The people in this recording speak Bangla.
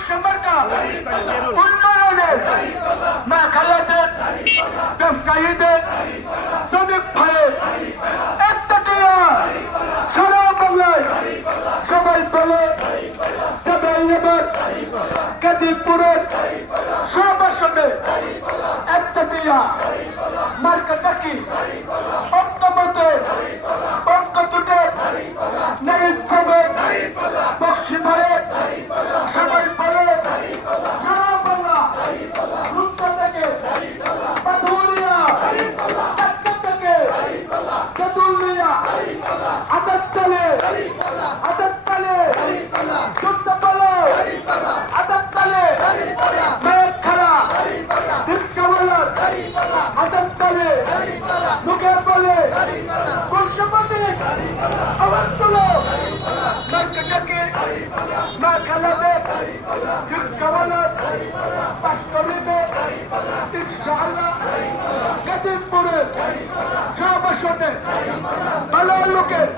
গুলশানবার্কা উন্নয়নের মা খালাদের ব্যবসায়ীদের শ্রমিক ভাইয়ের একটা টিয়া সারা বাংলায় সবাই বলে তবে এবার গাজীপুরের সব আসনে একটা টিয়া মার্কাটা কি অন্তমতে অঙ্ক দুটে নারীর ছবে বক্সি মারে সবাই বলে সারা বাংলা রূপটা থেকে পাথুরিয়া একটা থেকে চতুর্লিয়া আদার তালে যুদ্ধ বলো আদার তালে মেয়ের খেলা রিক্সা বলার আদার তালে মুখে বলে বংশপতি আবার চলো মার্কেটাকে মা খেলাবে রিক্সা বলার পাশ করিবে ইনশাআল্লাহ গাজীপুরের সব আসনে ভালো লোকের